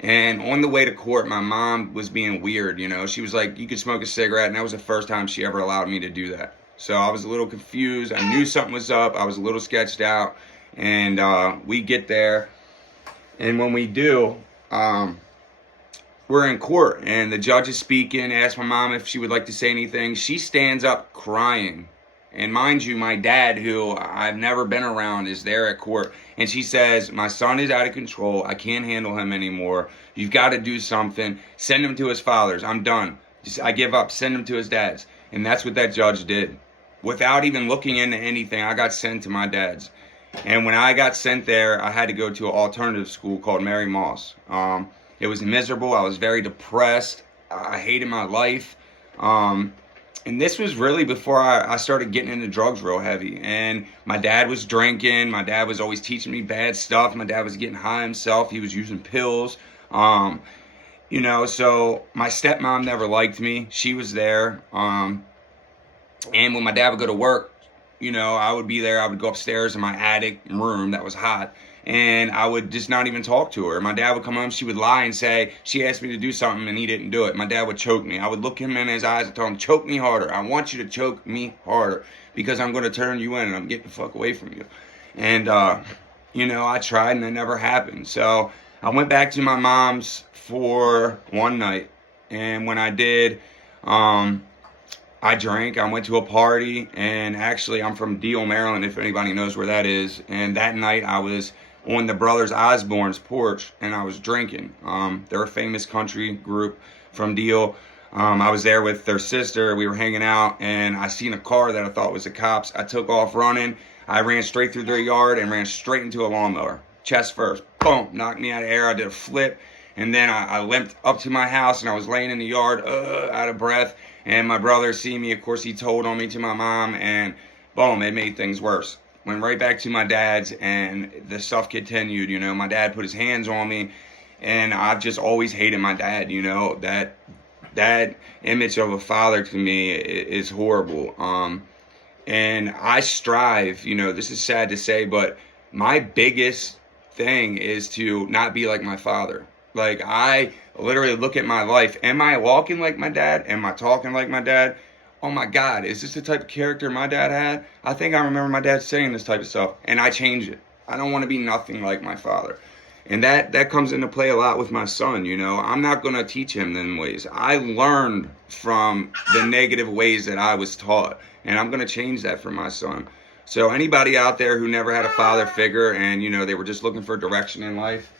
And on the way to court, my mom was being weird, you know. She was like, you could smoke a cigarette, and that was the first time she ever allowed me to do that. So I was a little confused. I knew something was up. I was a little sketched out. And we get there, and when we do, we're in court, and the judge is speaking, asked my mom if she would like to say anything. She stands up crying. And mind you, my dad, who I've never been around, is there at court. And she says, my son is out of control. I can't handle him anymore. You've got to do something. Send him to his father's. I'm done. I give up. Send him to his dad's. And that's what that judge did. Without even looking into anything, I got sent to my dad's. And when I got sent there, I had to go to an alternative school called Mary Moss. It was miserable. I was very depressed. I hated my life. And this was really before I started getting into drugs real heavy. And my dad was drinking. My dad was always teaching me bad stuff. My dad was getting high himself. He was using pills. You know, so my stepmom never liked me. She was there. And when my dad would go to work, you know, I would be there. I would go upstairs in my attic room that was hot, and I would just not even talk to her. My dad would come home. She would lie and say she asked me to do something and he didn't do it. My dad would choke me. I would look him in his eyes and tell him, choke me harder. I want you to choke me harder because I'm going to turn you in and I'm getting the fuck away from you. And, you know, I tried and it never happened. So I went back to my mom's for one night. And when I did, I drank. I went to a party, and actually I'm from Deal, Maryland, if anybody knows where that is. And that night I was on the Brothers Osborne's porch, and I was drinking. They're a famous country group from Deal. I was there with their sister. We were hanging out, and I seen a car that I thought was the cops. I took off running. I ran straight through their yard and ran straight into a lawnmower. Chest first. Boom. Knocked me out of air. I did a flip. And then I limped up to my house, and I was laying in the yard, out of breath. And my brother see me. Of course, he told on me to my mom, and boom, it made things worse. Went right back to my dad's, and the stuff continued. You know, my dad put his hands on me, and I've just always hated my dad. You know, that image of a father to me is horrible. And I strive. You know, this is sad to say, but my biggest thing is to not be like my father. Like, I literally look at my life. Am I walking like my dad? Am I talking like my dad? Oh my God, is this the type of character my dad had? I think I remember my dad saying this type of stuff, and I change it. I don't want to be nothing like my father. And that comes into play a lot with my son, you know. I'm not going to teach him them ways. I learned from the negative ways that I was taught, and I'm going to change that for my son. So anybody out there who never had a father figure and, you know, they were just looking for direction in life,